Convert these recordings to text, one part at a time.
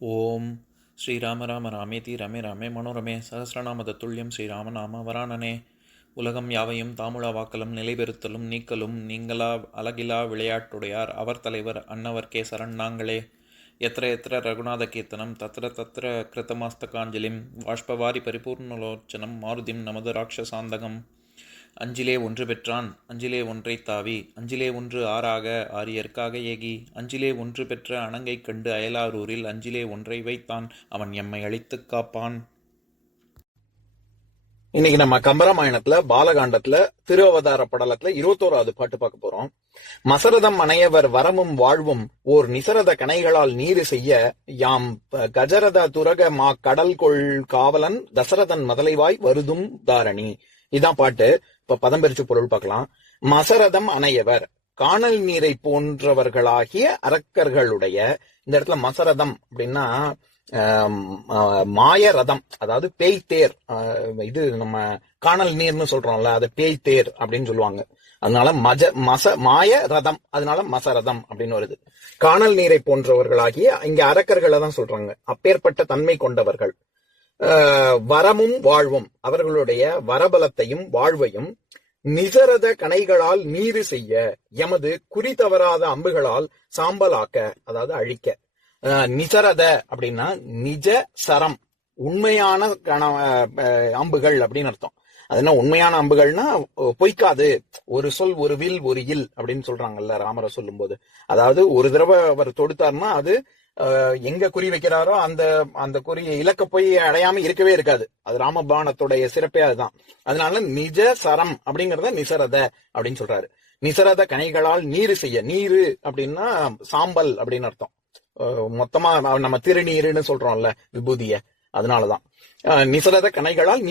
ஓம் ஸ்ரீராம ராம ராமேதி ரமே ராமே மனோரமே சகசிரநாம தத்துல்யம் ஸ்ரீராமநாம வராணனே. உலகம் யாவையும் தாமுழா வாக்கலும் நிலைபெறுத்தலும் நீக்கலும் நீங்களா அழகிலா விளையாட்டுடையார் அவர் தலைவர் அன்னவர் சரண் நாங்களே. எத்திர எத்திர ரகுநாத கீர்த்தனம் தத்திர தத்திர கிருத்தமாஸ்தகாஞ்சலிம் வாஷ்பவாரி பரிபூர்ணலோச்சனம் மாருதிம் நமது ராட்சசாந்தகம். அஞ்சிலே ஒன்று பெற்றான் அஞ்சிலே ஒன்றைத் தாவி அஞ்சிலே ஒன்று ஆறாக ஆரியர்க்காக ஏகி அஞ்சிலே ஒன்று பெற்ற அணங்கைக் கண்டு அயலாரூரில் அஞ்சிலே ஒன்றை வைத்தான் அவன் எம்மை அழித்துக் காப்பான். இன்னைக்கு நம்ம கம்பராமாயணத்துல பாலகாண்டத்துல திருவவதார படலத்துல 21வது பாட்டு பார்க்க போறோம். மசரதம் அணையவர் வரமும் வாழ்வும் ஓர் நிசரத கணைகளால் நீரு செய்ய யாம் கஜரத துரக மா கடல் கொள் காவலன் தசரதன் மதலைவாய் வருதும் தாரணி. இதான் பாட்டு. இப்ப பதம் பிரிச்சு பொருள் பார்க்கலாம். மசரதம் அணையவர் காணல் நீரை போன்றவர்களாகிய அரக்கர்களுடைய, இந்த இடத்துல மசரதம் அப்படின்னா மாய ரதம், அதாவது பேய் தேர். இது நம்ம காணல் நீர்னு சொல்றோம்ல, அது பேய் தேர் அப்படின்னு சொல்லுவாங்க. அதனால மாய ரதம், அதனால மசரதம் அப்படின்னு வருது. காணல் நீரை போன்றவர்களாகிய இங்க அரக்கர்களை தான் சொல்றாங்க. அப்பேற்பட்ட தன்மை கொண்டவர்கள். வரமும் வாழ்வும், அவர்களுடைய வரபலத்தையும் வாழ்வையும் நிசரத கணைகளால் நீரு செய்ய எமது குறி தவறாத அம்புகளால் சாம்பலாக்க, அதாவது அழிக்க. நிசரத அப்படின்னா நிஜ சரம், உண்மையான அம்புகள் அப்படின்னு அர்த்தம். அது என்ன உண்மையான அம்புகள்னா பொய்க்காது, ஒரு சொல் ஒரு வில் ஒரு இல் அப்படின்னு சொல்றாங்கல்ல ராமரை சொல்லும் போது. அதாவது ஒரு தடவை அவர் தொடுத்தார்னா அது எங்க குறி வைக்கிறாரோ அந்த அந்த குறியை இலக்க போய் அடையாம இருக்கவே இருக்காது. அது ராமபாணத்துடைய சிறப்பே அதுதான். அதனால நிஜ சரம் அப்படிங்கறத நிசரத அப்படின்னு சொல்றாரு. நிசரத கணைகளால் நீரு செய்ய, நீரு அப்படின்னா சாம்பல் அப்படின்னு அர்த்தம். மொத்தமா நம்ம திருநீருன்னு சொல்றோம்ல விபூதிய, அதனாலதான் நிசரத கணைகளால்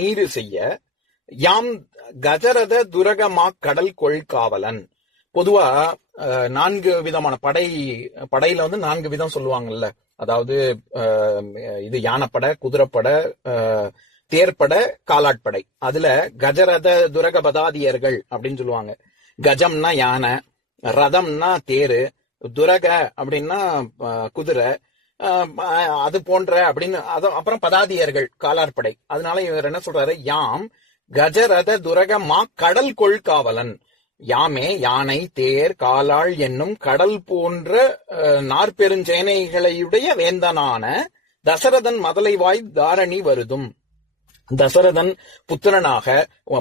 நீரு செய்ய யாம் கஜரத துரகமா கடல் கொள் காவலன். பொதுவா 4 விதமான படையில 4 விதம் சொல்லுவாங்கல்ல. அதாவது இது யானைப்படை, குதிரைப்படை, தேர்ப்படை, காலாட்படை. அதுல கஜரத துரக பதாதியர்கள் அப்படின்னு சொல்லுவாங்க. கஜம்னா யானை, ரதம்னா தேரு, துரக அப்படின்னா குதிரை, அது போன்ற அப்படின்னு. அப்புறம் பதாதியர்கள் காலாட்படை. அதனால இவர் என்ன சொல்றாரு, யாம் கஜரத துரக மா கடல் கொள் காவலன். யாமே யானை, தேர், காலாள் என்னும் கடல் போன்ற நாற்பெருஞ்சேனைகளையுடைய வேந்தனான தசரதன் மதலைவாய் தாரணி வருதும். தசரதன் புத்திரனாக,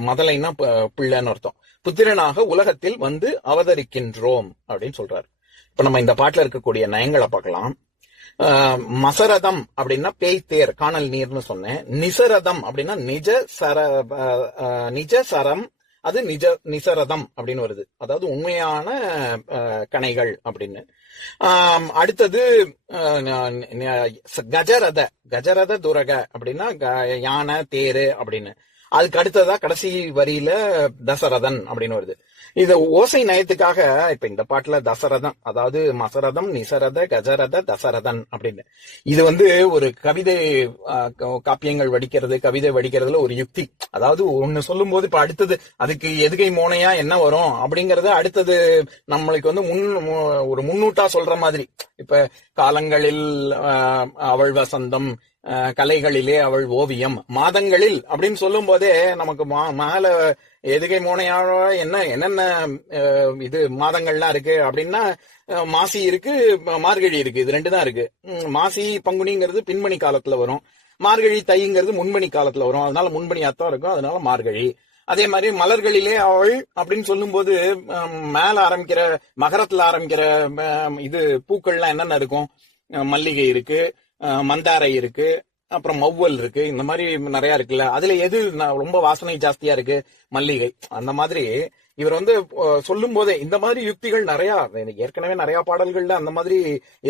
மதலைன்னா பிள்ளைன்னு அர்த்தம், புத்திரனாக உலகத்தில் வந்து அவதரிக்கின்றோம் அப்படின்னு சொல்றாரு. இப்ப நம்ம இந்த பாட்டுல இருக்கக்கூடிய நயங்களை பார்க்கலாம். மசரதம் அப்படின்னா பேய் தேர், காணல் நீர்னு சொன்னேன். நிசரதம் அப்படின்னா நிஜ சரம், அது நிசரதம் அப்படின்னு வருது. அதாவது உண்மையான கணைகள் அப்படின்னு. அடுத்தது கஜரத துரக அப்படின்னா யானை தேரு அப்படின்னு. அதுக்கு அடுத்ததா கடைசி வரியில தசரதன் அப்படின்னு வருது. இது ஓசை நயத்துக்காக இப்ப இந்த பாட்டுல தசரதன், அதாவது மசரதம், நிசரத, கஜரத, தசரதன் அப்படின்னு. இது ஒரு கவிதை காப்பியங்கள் வடிக்கிறது, கவிதை வடிக்கிறதுல ஒரு யுக்தி. அதாவது ஒண்ணு சொல்லும் போது இப்ப அடுத்தது அதுக்கு எதுகை மோனையா என்ன வரும் அப்படிங்கறது அடுத்தது நம்மளுக்கு ஒரு முன்னூட்டா சொல்ற மாதிரி. இப்ப காலங்களில் அவள் வசந்தம், கலைகளிலே அவள் ஓவியம், மாதங்களில் அப்படின்னு சொல்லும் போதே நமக்கு மேல எதுகை மோனையாழ என்னென்ன இது மாதங்கள்லாம் இருக்கு அப்படின்னா, மாசி இருக்கு, மார்கழி இருக்கு. இது 2 தான் இருக்கு. மாசி பங்குனிங்கிறது பின்மணி காலத்துல வரும், மார்கழி தைங்கிறது முன்பணி காலத்துல வரும். அதனால முன்பணி அர்த்தம் இருக்கும், அதனால மார்கழி. அதே மாதிரி மலர்களிலே அவள் அப்படின்னு சொல்லும் போது மேல ஆரம்பிக்கிற மகரத்துல ஆரம்பிக்கிற இது பூக்கள்லாம் என்னென்ன இருக்கும், மல்லிகை இருக்கு, மந்தாரை இருக்கு, அப்புறம் மௌவல் இருக்கு, இந்த மாதிரி நிறைய இருக்குல்ல. அதுல எது ரொம்ப வாசனை ஜாஸ்தியா இருக்கு, மல்லிகை. அந்த மாதிரி இவர் சொல்லும் போதே இந்த மாதிரி யுக்திகள் நிறைய, ஏற்கனவே நிறைய பாடல்கள்ல அந்த மாதிரி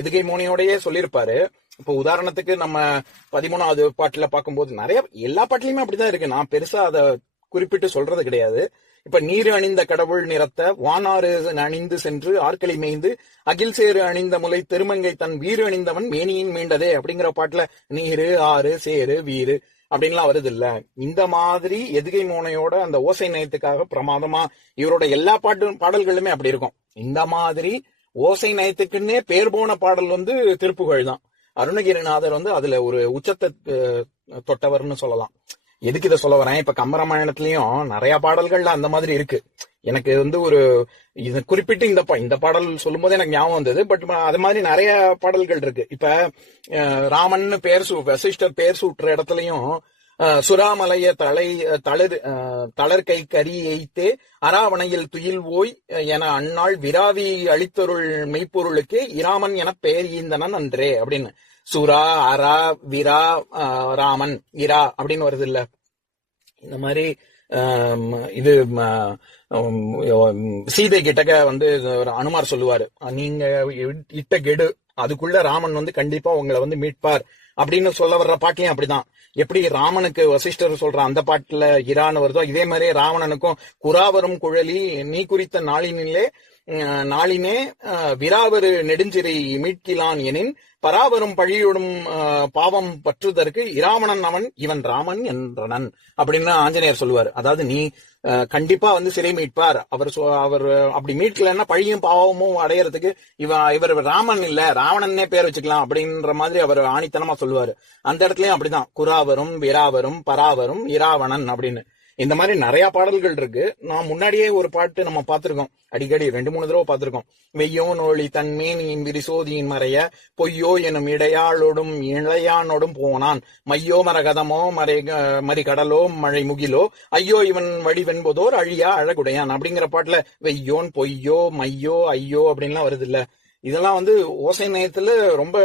எதுகை மோனையோடயே சொல்லியிருப்பாரு. இப்ப உதாரணத்துக்கு நம்ம 13வது பாட்டுல பார்க்கும்போது நிறைய, எல்லா பாட்டுலயுமே அப்படிதான் இருக்கு. நான் பெருசா அதை குறிப்பிட்டு சொல்றது கிடையாது. இப்ப நீரு அணிந்த கடவுள் நிறத்த வானாறு அணிந்து சென்று ஆற்களி மேய்ந்து அகில் சேரு அணிந்த முலை திருமங்கை தன் வீறு அணிந்தவன் மேனியின் மீண்டதே அப்படிங்கிற பாட்டுல நீரு, ஆறு, சேரு, வீறு அப்படின்லாம் வருது இல்ல. இந்த மாதிரி எதுகை மோனையோட அந்த ஓசை நயத்துக்காக பிரமாதமா இவரோட எல்லா பாடல்களுமே அப்படி இருக்கும். இந்த மாதிரி ஓசை நயத்துக்குன்னே பேர் போன பாடல் திருப்புகழ் தான். அருணகிரிநாதர் வந்து அதுல ஒரு உச்சத்தை தொட்டவர்னு சொல்லலாம். எதுக்கு இதை சொல்ல வரேன், இப்ப கம்பராமாயணத்திலயும் நிறைய பாடல்கள்ல அந்த மாதிரி இருக்கு. எனக்கு வந்து ஒரு இது குறிப்பிட்டு இந்த பாடல் சொல்லும் போது எனக்கு ஞாபகம் வந்தது. பட் அது மாதிரி நிறைய பாடல்கள் இருக்கு. இப்ப ராமன் வசிஷ்டர் பேர் சூட்டுற இடத்துலயும் சுறாமலைய தளர்கை கரி எய்த்தே அராவணையில் துயில் ஓய் என அந்நாள் விராவி அளித்தருள் மெய்ப்பொருளுக்கு இராமன் என பெயர் ஈந்தனன் அன்றே அப்படின்னு. சுரா, அரா, விரா, ராமன், இரா அப்படின்னு வருது இல்ல. இந்த மாதிரி இது சீதை கிட்டக்க வந்து அனுமார் சொல்லுவாரு, நீங்க இட்ட கெடு அதுக்குள்ள ராமன் வந்து கண்டிப்பா உங்களை வந்து மீட்பார் அப்படின்னு சொல்ல வர்ற பாட்டிலையும் அப்படிதான். எப்படி ராமனுக்கு வசிஷ்டர் சொல்ற அந்த பாட்டுல இரான்னு வருதோ, இதே மாதிரி ராவணனுக்கும் குராவரும் குழலி நீ குறித்த நாளினே விராவரு நெடுஞ்சிறை மீட்கிலான் எனின் பராவரும் பழியோடும் பாவம் பற்றுதற்கு இராவணன் அவன் இவன் ராமன் என்றனன் அப்படின்னு ஆஞ்சநேயர் சொல்லுவார். அதாவது நீ கண்டிப்பா வந்து சிறை மீட்பார், அவர் அப்படி மீட்கலன்னா பழியும் பாவமும் அடையறதுக்கு இவர் ராமன் இல்ல ராவணன்னே பேர் வச்சுக்கலாம் அப்படின்ற மாதிரி அவர் ஆணித்தனமா சொல்லுவாரு. அந்த இடத்துலயும் அப்படிதான் குராவரும் விராவரும் பராவரும் இராவணன் அப்படின்னு. இந்த மாதிரி நிறைய பாடல்கள் இருக்கு. நான் முன்னாடியே ஒரு பாட்டு நம்ம பார்த்திருக்கோம், அடிக்கடி 2-3 தடவை பார்த்திருக்கோம். வெய்யோ நோழி தன்மேனியின் விரிசோதியின் மறைய பொய்யோ எனும் இடையாளோடும் இளையானோடும் போனான் மையோ மரகதமோ மறி கடலோ மழை முகிலோ ஐயோ இவன் வடிவென்பதோர் அழியா அழகுடையான் அப்படிங்கிற பாட்டுல வெய்யோன் பொய்யோ மையோ ஐயோ அப்படின்லாம் வருது இல்ல. இதெல்லாம் வந்து ஓசை நேயத்துல ரொம்ப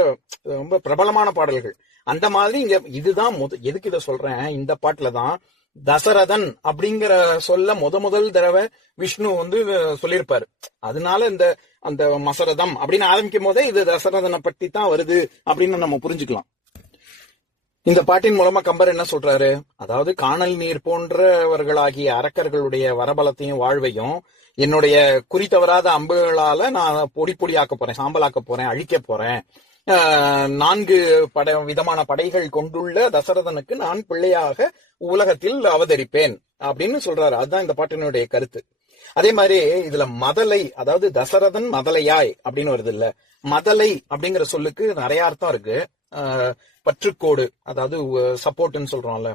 ரொம்ப பிரபலமான பாடல்கள். அந்த மாதிரி இங்க இதுதான் எதுக்கு இதை சொல்றேன், இந்த பாட்டுலதான் தசரதன் அப்படிங்கிற சொல்ல முதல் தடவை விஷ்ணு வந்து சொல்லியிருப்பாரு. அதனால அந்த மசரதம் அப்படின்னு ஆரம்பிக்கும் போதே இது தசரதனை பத்தி தான் வருது அப்படின்னு நம்ம புரிஞ்சுக்கலாம். இந்த பாட்டின் மூலமா கம்பர் என்ன சொல்றாரு, அதாவது காணல் நீர் போன்றவர்களாகிய அரக்கர்களுடைய வரபலத்தையும் வாழ்வையும் என்னுடைய குறி தவறாத அம்புகளால நான் பொடியாக்க போறேன், சாம்பலாக்க போறேன், அழிக்க போறேன். 4 விதமான படைகள் கொண்டுள்ள தசரதனுக்கு நான் பிள்ளையாக உலகத்தில் அவதரிப்பேன் அப்படின்னு சொல்றாரு. அதுதான் இந்த பாட்டினுடைய கருத்து. அதே மாதிரி இதுல மதலை, அதாவது தசரதன் மதலையாய் அப்படின்னு வருது இல்ல. மதலை அப்படிங்கிற சொல்லுக்கு நிறைய அர்த்தம் இருக்கு. பற்றுக்கோடு, அதாவது சப்போர்ட்னு சொல்றோம்ல,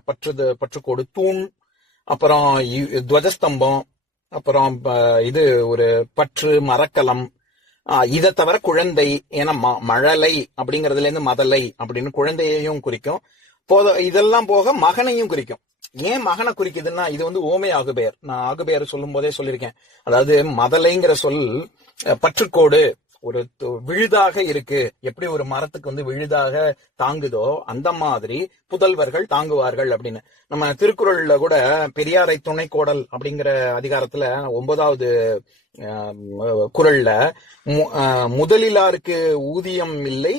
பற்றுக்கோடு, தூண், அப்புறம் துவஜஸ்தம்பம், அப்புறம் இது ஒரு பற்று, மரக்கலம், இதை தவிர குழந்தை, ஏன்னா மழலை அப்படிங்கறதுல இருந்து மதலை அப்படின்னு குழந்தையையும் குறிக்கும். இதெல்லாம் போக மகனையும் குறிக்கும். ஏன் மகனை குறிக்குதுன்னா இது வந்து ஓமை ஆகுபெயர். நான் ஆகுபெயர் சொல்லும் போதே சொல்லியிருக்கேன். அதாவது மதலைங்கிற சொல் பற்றுக்கோடு, ஒரு விழுதாக இருக்கு. எப்படி ஒரு மரத்துக்கு வந்து விழுதாக தாங்குதோ அந்த மாதிரி புதல்வர்கள் தாங்குவார்கள் அப்படின்னு. நம்ம திருக்குறள்ல கூட பெரியாரை துணை கோடல் அப்படிங்கிற அதிகாரத்துல 9வது குறள்ல முதலிலாருக்கு ஊதியம் இல்லை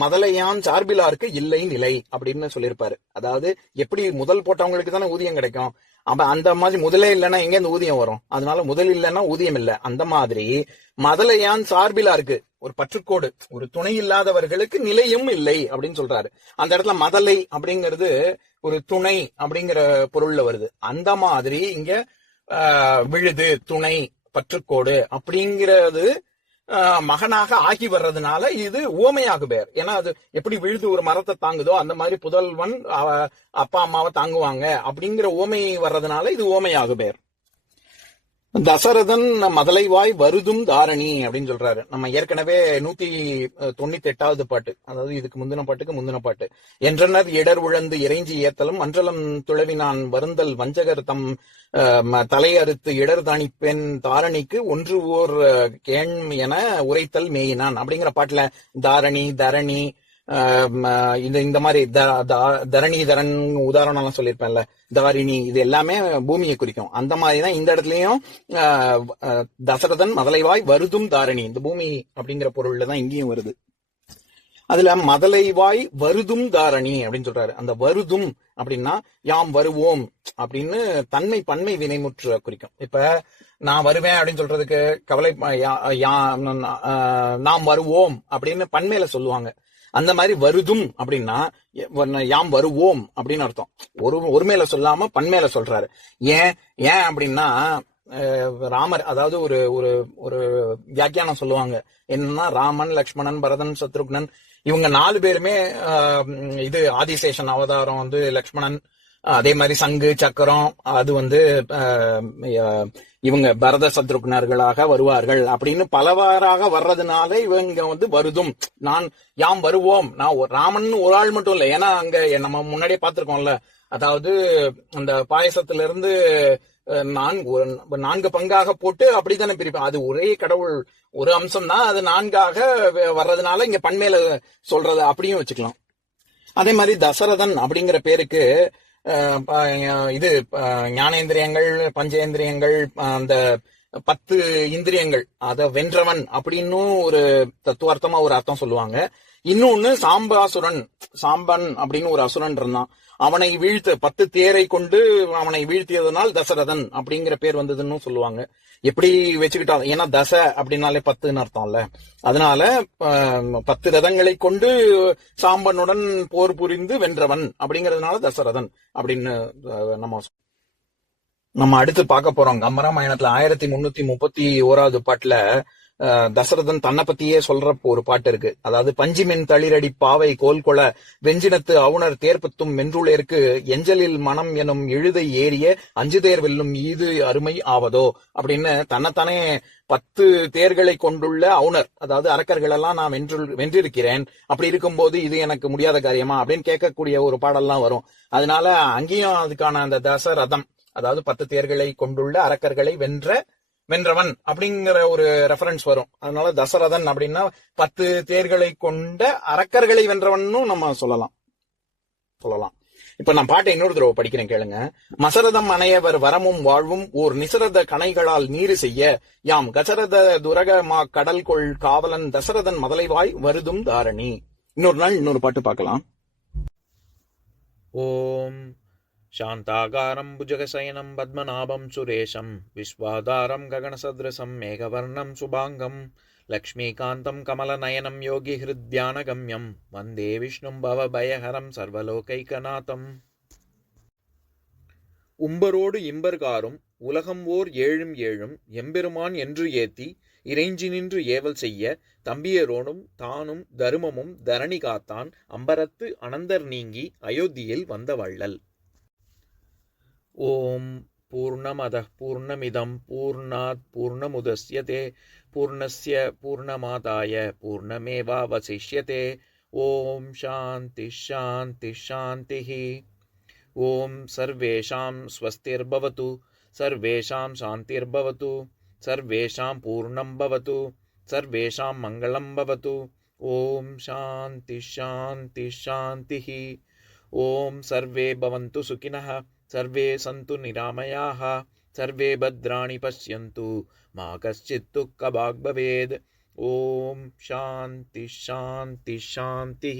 மதலையான் சார்பிலாருக்கு இல்லை நிலை அப்படின்னு சொல்லியிருப்பாரு. அதாவது எப்படி முதல் போட்டவங்களுக்கு தானே ஊதியம் கிடைக்கும், அப்ப அந்த மாதிரி முதலே இல்லைன்னா எங்க இந்த ஊதியம் வரும், அதனால முதல் இல்லைன்னா ஊதியம் இல்லை. அந்த மாதிரி மதலையான் சார்பிலா இருக்கு, ஒரு பற்றுக்கோடு, ஒரு துணை இல்லாதவர்களுக்கு நிலையும் இல்லை அப்படின்னு சொல்றாரு. அந்த இடத்துல மதலை அப்படிங்கிறது ஒரு துணை அப்படிங்கிற பொருள்ல வருது. அந்த மாதிரி இங்க விழுது, துணை, பற்றுக்கோடு அப்படிங்கிறது மகனாக ஆகி வர்றதுனால இது உவமையாக பெயர். ஏன்னா அது எப்படி விழுது ஒரு மரத்தை தாங்குதோ அந்த மாதிரி புதல்வன் அப்பா அம்மாவை தாங்குவாங்க அப்படிங்கிற உவமை வர்றதுனால இது உவமையாக பெயர். தசரதன் மதலைவாய் வருதும் தாரணி அப்படின்னு சொல்றாரு. நம்ம ஏற்கனவே 198வது பாட்டு, அதாவது இதுக்கு முந்தின பாட்டு, என்றனர் இடர் உழந்து இறைஞ்சி ஏத்தலும் அன்றலம் துளவினான் வருந்தல் வஞ்சகர் தம் தலையறுத்து இடர் தாணிப்பெண் தாரணிக்கு ஒன்று ஓர் கேண் என உரைத்தல் மேயினான் அப்படிங்கிற பாட்டுல தாரணி, தரணி, இந்த மாதிரி தரணீதரன் உதாரணம் எல்லாம் சொல்லியிருப்பேன்ல, தாரிணி, இது எல்லாமே பூமியை குறிக்கும். அந்த மாதிரிதான் இந்த இடத்துலயும் தசரதன் மதலைவாய் வருதும் தாரணி, இந்த பூமி அப்படிங்கிற பொருள்ல தான் இங்கேயும் வருது. அதுல மதலைவாய் வருதும் தாரணி அப்படின்னு சொல்றாரு. அந்த வருதும் அப்படின்னா யாம் வருவோம் அப்படின்னு தன்மை பன்மை வினைமுற்று குறிக்கும். இப்ப நான் வருவேன் அப்படின்னு சொல்றதுக்கு கவலை, நாம் வருவோம் அப்படின்னு பன்மையில சொல்லுவாங்க. அந்த மாதிரி வருதும் அப்படின்னா யாம் வருவோம் அப்படின்னு அர்த்தம். ஒரு மேல சொல்லாம பன்மேல சொல்றாரு. ஏன் அப்படின்னா ராமர், அதாவது ஒரு ஒரு வியாக்கியானம் சொல்லுவாங்க என்னன்னா, ராமன், லக்ஷ்மணன், பரதன், சத்ருக்னன் இவங்க 4 பேருமே இது ஆதிசேஷன் அவதாரம் வந்து லக்ஷ்மணன், அதே மாதிரி சங்கு சக்கரம் அது வந்து இவங்க பரத சத்ருக்னர்களாக வருவார்கள் அப்படின்னு பலவாறாக வர்றதுனால இவங்க வந்து வருதும் யாம் வருவோம். நான் ராமன் ஒரு ஆள் மட்டும் இல்ல, ஏன்னா அங்க நம்ம முன்னாடியே பார்த்திருக்கோம்ல, அதாவது அந்த பாயசத்துல இருந்து 4 பங்காக போட்டு அப்படித்தானே பிரிப்பேன். அது ஒரே கடவுள் ஒரு அம்சம் தான், அது 4ஆக வர்றதுனால இங்க பண்மையில சொல்றது அப்படியும் வச்சுக்கலாம். அதே மாதிரி தசரதன் அப்படிங்கிற பேருக்கு இது ஞானேந்திரியங்கள், பஞ்சேந்திரியங்கள், அந்த 10 இந்திரியங்கள் அத வென்றவன் அப்படின்னும் ஒரு தத்துவார்த்தமா ஒரு அர்த்தம் சொல்லுவாங்க. இன்னொன்னு சாம்பன் அப்படின்னு ஒரு அசுரன் இருந்தான், அவனை வீழ்த்த 10 தேரை கொண்டு அவனை வீழ்த்தியதனால் தசரதன் அப்படிங்கிற பேர் வந்ததுன்னு சொல்லுவாங்க. எப்படி வச்சுக்கிட்டாலும், ஏன்னா தச அப்படின்னாலே 10ன்னு அர்த்தம்ல, அதனால 10 ரதங்களை கொண்டு சாம்பனுடன் போர் புரிந்து வென்றவன் அப்படிங்கறதுனால தசரதன் அப்படின்னு நம்ம அடுத்து பார்க்க போறோம். கம்பராமாயணத்துல 1331 பாட்டுல தசரதன் தன்னை பத்தியே சொல்ற ஒரு பாட்டு இருக்கு. அதாவது பஞ்சிமென் தளிரடி பாவை கோல்கொள வெஞ்சினத்து அவுணர் தேர்பத்தும் மென்றுளேற்கு எஞ்சலில் மனம் எனும் இழுதை ஏறிய 5 தேர் வெல்லும் ஈது அருமை ஆவதோ அப்படின்னு தன்னைத்தானே 10 தேர்களை கொண்டுள்ள அவுணர், அதாவது அரக்கர்கள் எல்லாம் நான் வென்றிருக்கிறேன், அப்படி இருக்கும்போது இது எனக்கு முடியாத காரியமா அப்படின்னு கேட்கக்கூடிய ஒரு பாடல்லாம் வரும். அதனால அங்கேயும் அதுக்கான அந்த தசரதம், அதாவது 10 தேர்களை கொண்டுள்ள அரக்கர்களை வென்றவன் அப்படிங்கிற ஒரு ரெஃபரன்ஸ் வரும். அதனால தசரதன் அப்படின்னா 10 தேர்களை கொண்ட அரக்கர்களை வென்றவன் நம்ம சொல்லலாம். இப்ப நான் பாட்டை இன்னொரு தடவை படிக்கிறேன் கேளுங்க. மசரதம் அணையவர் வரமும் வாழ்வும் ஓர் நிசரத கணைகளால் நீரு செய்ய யாம் கசரத துரக மா கடல் கொள் காவலன் தசரதன் மதலைவாய் வருதும் தாரணி. இன்னொரு நாள் இன்னொரு பாட்டு பார்க்கலாம். ஓம் शान्ताकारं भुजगशयनं पद्मनाभं सुरेशं विश्वाधारं गगनसदृशं मेघवर्णं शुभाङ्गं लक्ष्मीकान्तं कमलनयनं योगिहृद्यानगम्यं वन्दे विष्णुं भवभयहरं सर्वलोकैकनाथम्. உம்பரோடு இம்பர்காரும் உலகம் ஓர் ஏழும் ஏழும் எம்பெருமான் என்று ஏத்தி இறைஞ்சி நின்று ஏவல் செய்ய தம்பியரோடும் தானும் தருமமும் தரணி காத்தான் அம்பரத்து அனந்தர் நீங்கி அயோத்தியில் வந்த வள்ளல். ஓம் பூர்ணமதः பூர்ணமிதம் பூர்ணாத் பூர்ணமுதஸ்யதே பூர்ணஸ்ய பூர்ணமாதாய பூர்ணமேவாவசிஷ்யதே. ஓம் சாந்தி சாந்தி சாந்திः. ஓம் சர்வேஷாம் ஸ்வஸ்திர்பவது சர்வேஷாம் சாந்திர்பவது சர்வேஷாம் பூர்ணம் பவது சர்வேஷாம் மங்களம் பவது. ஓம் சாந்தி சாந்தி சாந்திः. ஓம் சர்வே பவந்து சுகினः सर्वे सन्तु निरामयाः सर्वे भद्राणि पश्यन्तु मा कश्चित् दुःखभाग् भवेत्. ओम शांति शांति शांति.